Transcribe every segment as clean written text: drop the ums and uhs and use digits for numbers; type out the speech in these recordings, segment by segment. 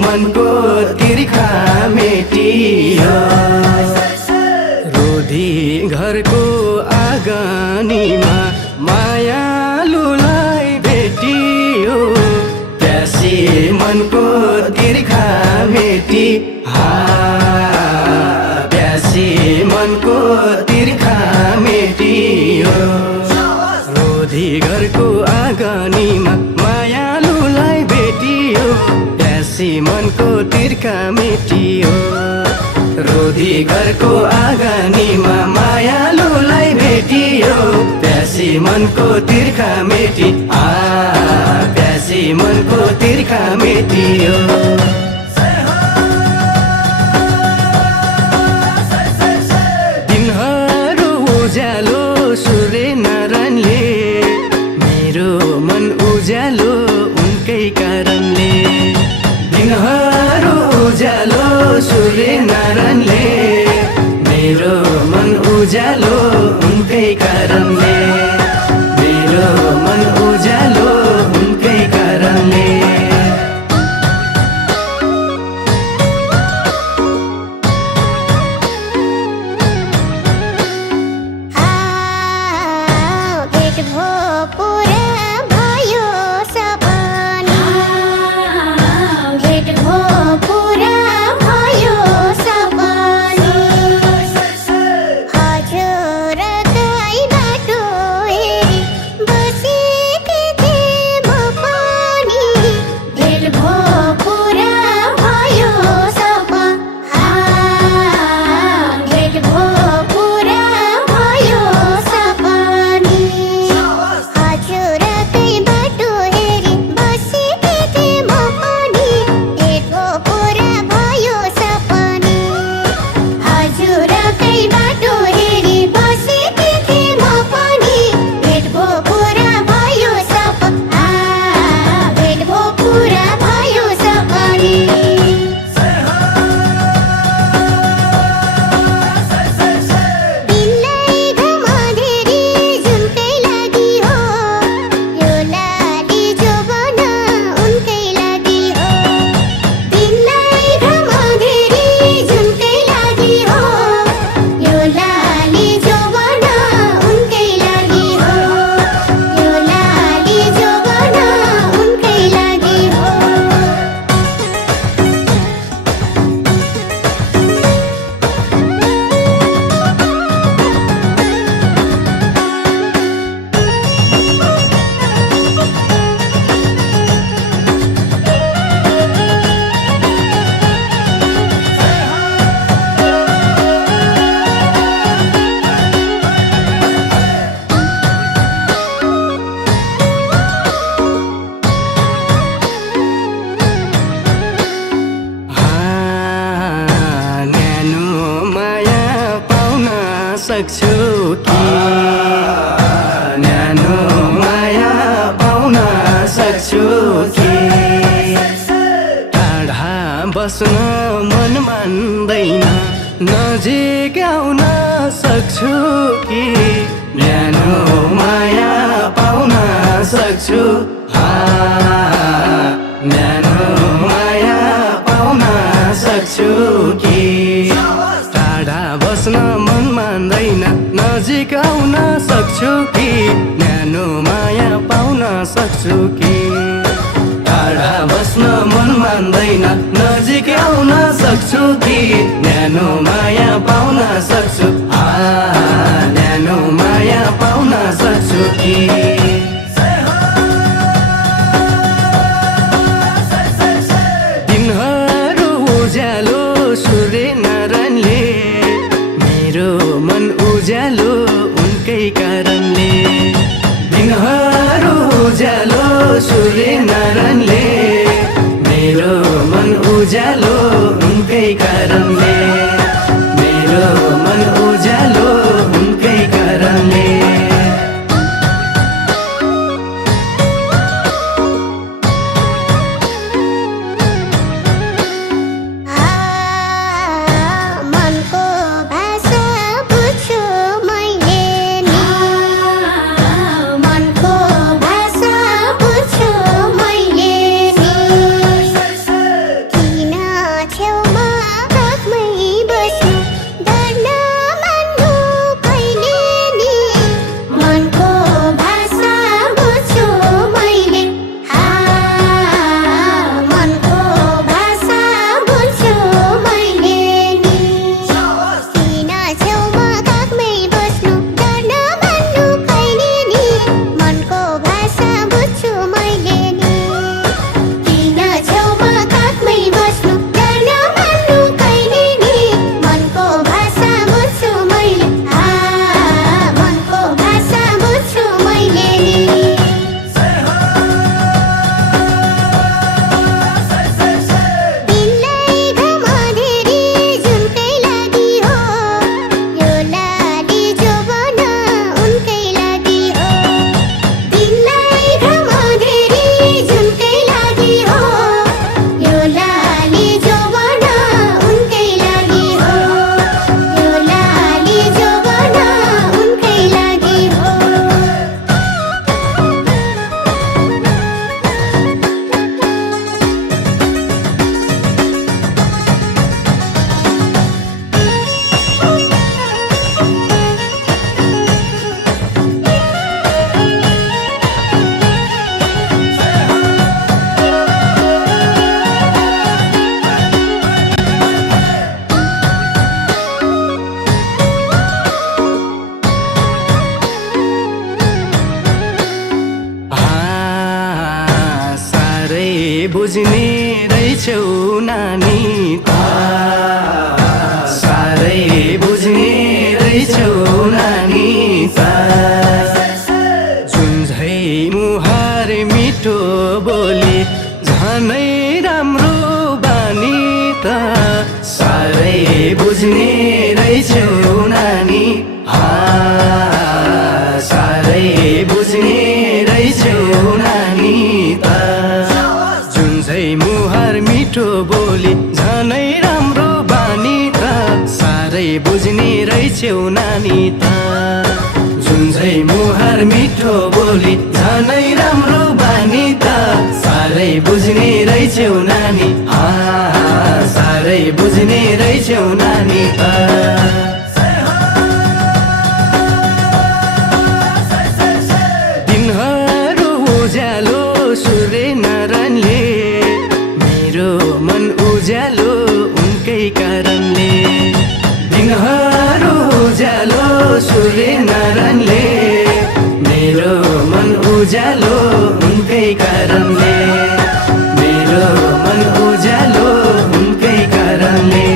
मनको तिर्खा मेटियो रोधी घरको आँगनीमा मायालुलाई भेटियो प्यासी मनको तिर्खा मेटी प्यासी मनको तिर्खा मेटियो रोधी घरको आँगनीमा मायालुलाई भेटियो प्यासी मनको तिर्खा मेटियो रोधी घरको आँगनीमा मायालुलाई भेटियो प्यासी मनको तिर्खा मेटी प्यासी मनको तिर्खा मेटियो दिनहरू उज्यालो सूर्य नारायणले मेरो मन उज्यालो उनकै कारणले दिनहरू उज्यालो सूर्य नारायणले मेरो मन उज्यालो उनकै कारणले मेरो मन उज्यालो उनकै कारणले सक्छु कि न्यानो माया पाउन सक्छु कि टाढा बस्न मन मान्दैन नजिक आउन सक्छु कि न्यानो माया पाउन सक्छु न्यानो माया पाउन सक्छु कि टाढा बस्न मन मान्दैन नजिक आउन सक्छु कि न्यानो माया पाउन सक्छु कि टाढा बस्न मन मान्दैन नजिक आउन सक्छु कि न्यानो माया पाउन सक्छु न्यानो माया पाउन सक्छु कि दिनहरू उज्यालो सूर्य नारायणले मेरो मन उज्यालो उनकै कारणले दिनहरू उज्यालो सूर्य नारायणले मेरो मन उज्यालो उनकै कारणले मेरो मन उज्यालो उनकै कारणले नानी त साह्रै बुझ्ने रहेछौ नानी त जुन्झै मुहार मिठो बोली झनै राम्रो बानी त साह्रै बुझ्ने रहेछौ नानी साह्रै बुझ्ने रहेछौ नानी त जुन्झै मुहार मिठो बोली झनै राम्रो बानी त साह्रै बुझ्ने रहेछौ नानी त जुन्झै मुहार मिठो बोली झनै राम्रो बानी त साह्रै बुझ्ने रहेछौ नानी साह्रै बुझ्ने रहेछौ नानी त दिनहरू उज्यालो सूर्य नारायणले मेरो मन उज्यालो उनकै कारणले दिनहरू उज्यालो सूर्य नारायणले मेरो मन उज्यालो उनकै कारणले मेरो मन उज्यालो उनकै कारणले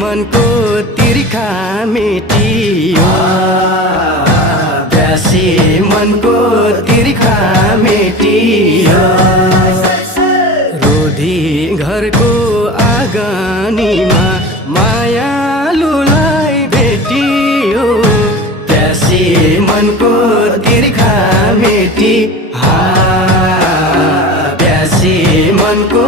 मनको तिर्खा मेटियो प्यासी मनको तिर्खा मेटियो रोधी घरको आँगनीमा मायालुलाई भेटियो प्यासी मनको तिर्खा मेटी प्यासी मनको